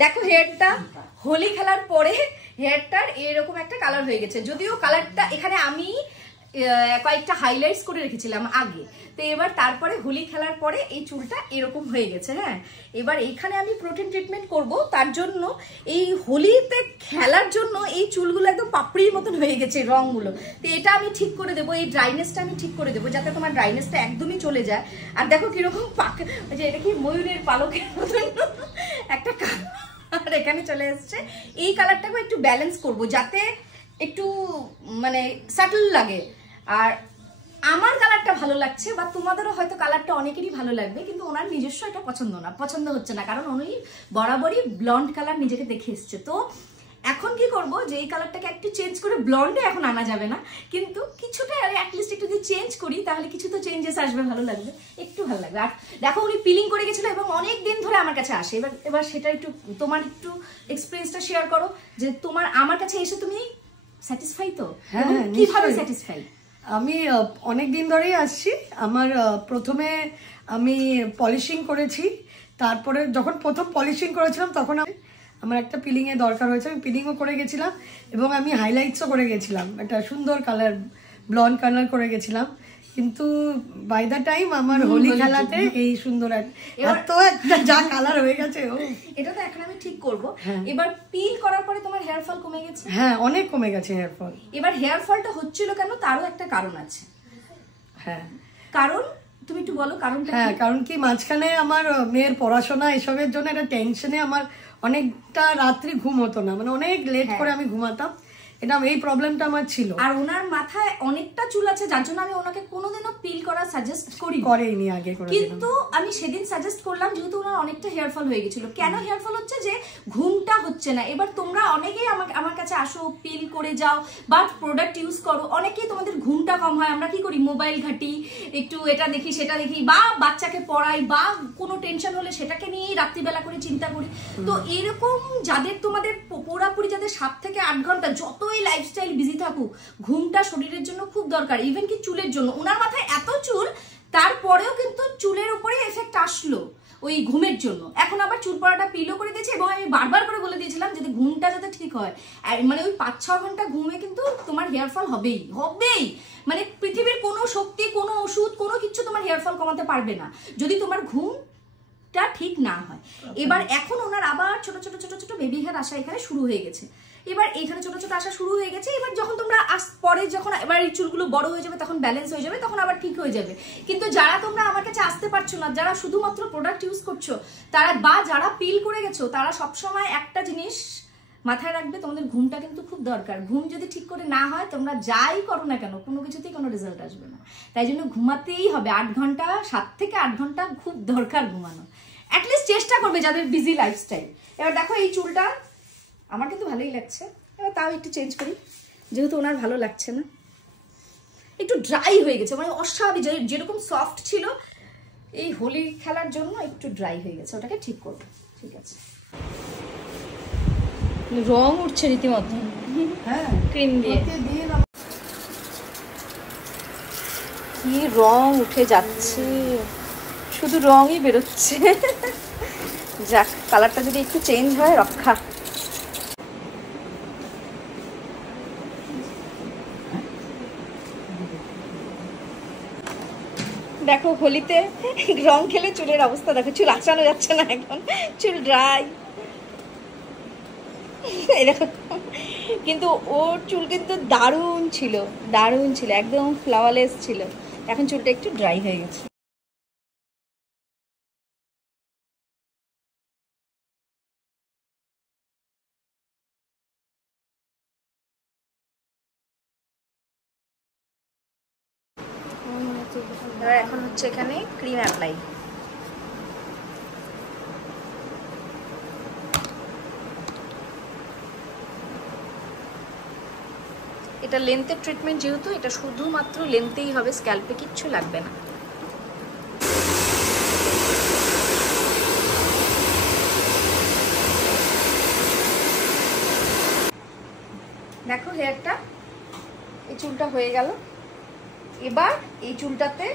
দেখো হেয়ারটা হোলি খেলার পরে হেয়ারটার এরকম একটা কালার হয়ে গেছে। যদিও কালারটা এখানে আমি কয়েকটা হাইলাইটস করে রেখেছিলাম আগে, তো এবার তারপরে হোলি খেলার পরে এই চুলটা এরকম হয়ে গেছে। হ্যাঁ, এবার এইখানে আমি প্রোটিন ট্রিটমেন্ট করব, তার জন্য এই হোলিতে খেলার জন্য এই চুলগুলো একদম পাপড়ির মতন হয়ে গেছে রঙগুলো। তো এটা আমি ঠিক করে দেবো, এই ড্রাইনেসটা আমি ঠিক করে দেবো যাতে তোমার ড্রাইনেসটা একদমই চলে যায়। আর দেখো কিরকম পাক, যে এটা কি ময়ূরের পালকের মতন একটা কালার এখানে চলে এসছে। এই কালারটাকে একটু ব্যালেন্স করব যাতে একটু মানে সাটল লাগে। আর আমার কালারটা ভালো লাগছে, বা তোমাদেরও হয়তো কালারটা অনেকেরই ভালো লাগবে, কিন্তু ওনার নিজস্ব এটা পছন্দ হচ্ছে না, কারণ উনি বরাবরই ব্লন্ড কালার নিজেকে দেখে এসছে। তো এখন কি করব, যে এই কালারটাকে একটু চেঞ্জ করে, ব্লন্ডে এখন আনা যাবে না, কিন্তু কিছুটা অ্যাটলিস্ট একটু যদি চেঞ্জ করি তাহলে কিছু তো চেঞ্জেস আসবে, ভালো লাগবে, একটু ভালো লাগবে। আর দেখো উনি পিলিং করে গেছিল এবং অনেক দিন ধরে আমার কাছে আসে। এবার সেটা একটু তোমার একটু এক্সপিরিয়েন্সটা শেয়ার করো, যে তোমার আমার কাছে এসে তুমি স্যাটিসফাই তো? হ্যাঁ, কিভাবে স্যাটিসফাই? আমি অনেক দিন ধরেই আসছি। আমার প্রথমে আমি পলিশিং করেছি, তারপরে যখন প্রথম পলিশিং করেছিলাম তখন আমার একটা পিলিং এর দরকার হয়েছে, আমি পিলিংও করে গেছিলাম এবং আমি হাইলাইটসও করে গেছিলাম, একটা সুন্দর কালার ব্লন্ড কালার করে গেছিলাম। কিন্তু বাই দ্য টাইম আমার হোলি খেলাতে এই সুন্দর এত একটা যা কালার হয়ে গেছে। এটা তো এখন আমি ঠিক করব। এবার পিল করার পরে তোমার হেয়ার ফল কমে গেছে? হ্যাঁ, অনেক কমে গেছে হেয়ার ফল। এবার হেয়ার ফলটা হচ্ছিল কেন, তারও একটা কারণ আছে। হ্যাঁ, কারণ তুমি একটু বলো কারণটা। হ্যাঁ, কারণ কি মাঝখানে আমার মেয়ের পড়াশোনা এসবের জন্য একটা টেনশনে আমার অনেকটা রাত্রি ঘুম হতো না, মানে অনেক লেট করে আমি ঘুমাতাম, এটা এই প্রবলেমটা আমার ছিল। আর ওনার মাথায় অনেকটা চুল আছে, যার জন্য আমি ওনাকে কোনোদিনও পিল করা সাজেস্ট করিনি আগে, কিন্তু আমি সেদিন সাজেস্ট করলাম যেহেতু ওনার অনেকটা হেয়ার ফল হয়ে গেছিল। কেন হেয়ার ফল হচ্ছে, যে ঘুমটা হচ্ছে না। এবার তোমরা অনেকেই আমার কাছে আসো, পিল করে যাও বা প্রোডাক্ট ইউজ করো, অনেকেই তোমাদের ঘুমটা কম হয়। আমরা কি করি, মোবাইল ঘাটি, একটু এটা দেখি সেটা দেখি, বা বাচ্চাকে পড়াই, বা কোনো টেনশন হলে সেটাকে নিয়েই রাত্রিবেলা করে চিন্তা করি। তো এরকম যাদের তোমাদের পুরাপুরি যাদের 7 থেকে 8 ঘন্টা যতই লাইফস্টাইল বিজি থাকুক, ঘুমটা শরীরের জন্য খুব দরকার, ইভেন কি চুলের জন্য। ওনার মাথায় এত চুল, তারপরেও কিন্তু চুলের উপরে এফেক্ট আসলো ওই ঘুমের জন্য। এখন আবার চুল পড়াটা পিলও করে দিয়েছে, এবং আমি বারবার করে বলে দিয়েছিলাম যদি ঘুমটা যাতে ঠিক হয়, মানে ওই 5-6 ঘন্টা ঘুমে কিন্তু তোমার হেয়ার ফল হবেই। মানে পৃথিবীর কোনো শক্তি, কোনো ওষুধ, কোনো কিছু তোমার হেয়ার ফল কমাতে পারবে না যদি তোমার ঘুমটা ঠিক না হয়। এবার এখন ওনার আবার ছোট ছোট ছোট ছোট বেবি হেয়ার আসা এখানে শুরু হয়ে গেছে। এবার এখানে ছোট ছোট আসা শুরু হয়ে গেছে। এবার যখন তোমরা পরে যখন এবার এই চুলগুলো বড় হয়ে যাবে, তখন ব্যালেন্স হয়ে যাবে, তখন আবার ঠিক হয়ে যাবে। কিন্তু যারা তোমরা আমার কাছে আসতে পারছো না, যারা শুধুমাত্র প্রোডাক্ট ইউজ করছো, তারা বা যারা পিল করে গেছো, তারা সবসময় একটা জিনিস মাথায় রাখবে, তোমাদের ঘুমটা কিন্তু খুব দরকার। ঘুম যদি ঠিক করে না হয়, তোমরা যাই করো না কেন, কোনো কিছুতেই কোনো রেজাল্ট আসবে না। তাই জন্য ঘুমাতেই হবে 8 ঘন্টা, 7 থেকে 8 ঘন্টা খুব দরকার ঘুমানো। অ্যাটলিস্ট চেষ্টা করবে যাদের বিজি লাইফস্টাইল। এবার দেখো এই চুলটা আমার কিন্তু ভালোই লাগছে, এবার তাও একটু চেঞ্জ করি, যেহেতু ওনার ভালো লাগছে না, একটু ড্রাই হয়ে গেছে, মানে অস্বাভাবিক, যেরকম সফট ছিল এই হোলি খেলার জন্য একটু ড্রাই হয়ে গেছে, ওটাকে ঠিক করবো। ঠিক আছে, রং উঠছে রীতিমতো, হ্যাঁ, ক্রিম দিয়ে কি রং উঠে যাচ্ছে, শুধু রঙই বেরোচ্ছে। যাক, কালারটা যদি একটু চেঞ্জ হয় রক্ষা। দেখো হোলিতে রং খেলে চুলের অবস্থা দেখো, চুল আঁচড়ানো যাচ্ছে না, এখন চুল ড্রাই। দেখো, কিন্তু ওর চুল কিন্তু দারুণ ছিল, একদম ফ্লাওয়ারলেস ছিল। এখন চুলটা একটু ড্রাই হয়ে গেছে। এবার এখন হচ্ছে এখানে ক্রিম অ্যাপ্লাই। এটা লেন্থের ট্রিটমেন্ট, যেহেতু এটা শুধুমাত্র লেন্থেই হবে, স্ক্যাল্পে কিচ্ছু লাগবে না। দেখো হেয়ারটা, এই চুলটা হয়ে গেল। এবার এই চুলটাতে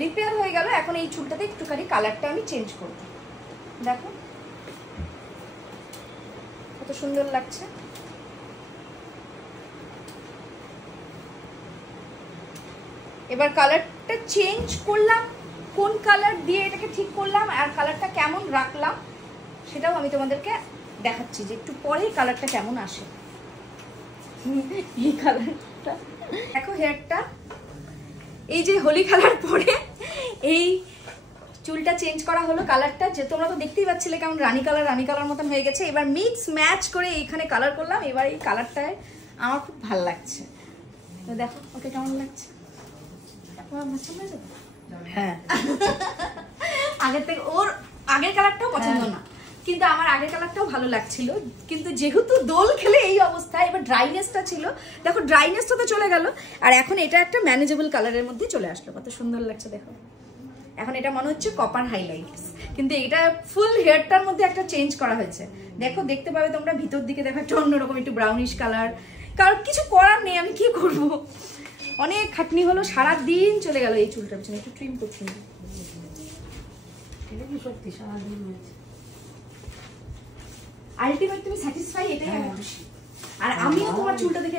রিপেয়ার হয়ে গেল, এখন এই চুলটাতে একটুখানি কালারটা আমি চেঞ্জ করব। দেখো কত সুন্দর লাগছে। এবার কালারটা চেঞ্জ করলাম, কোন কালার দিয়ে এটাকে ঠিক করলাম আর কালারটা কেমন রাখলাম সেটাও আমি তোমাদেরকে দেখাচ্ছি যে একটু পরে কালারটা কেমন আসে। এই কালারটা দেখো, হেয়ারটা এই যে হোলি কালার পরে এই চুলটা চেঞ্জ করা হলো, কালারটা যে তোমরা তো দেখতেই পাচ্ছিলে কেমন রানী কালার মতন হয়ে গেছে। এবার মিক্স ম্যাচ করে এইখানে কালার করলাম। এবার এই কালারটায় আমার খুব ভালো লাগছে। তো দেখো ওকে কেমন লাগছে। হ্যাঁ, আগের থেকে ওর আগের কালারটাও পছন্দ না, কিন্তু আমার আগের কালারটাও ভালো লাগছিল। কিন্তু যেহেতু দোল খেলে এই অবস্থা, এবার ড্রাইনেসটা ছিল, দেখো ড্রাইনেসটা তো চলে গেল, আর এখন এটা একটা ম্যানেজেবল কালারের মধ্যে চলে আসলো। কত সুন্দর লাগছে দেখো। এখন এটা মনে হচ্ছে কপার হাইলাইটস, কিন্তু এটা ফুল হেয়ারটার মধ্যে একটা চেঞ্জ করা হয়েছে। দেখো, দেখতে পাবে তোমরা ভিতর দিকে দেখো একটা অন্যরকম একটু ব্রাউনিশ কালার। কারণ কিছু করার নেই, আমি কি করব, অনেক খাটনি হলো, সারা দিন চলে গেল এই চুলটার পিছনে। একটু ট্রিম করছি, সত্যি সারাদিন হয়েছে। আলটিমেট তুমি স্যাটিসফাই, এটাই আমি খুশি। আর আমিও তোমার চুলটা দেখে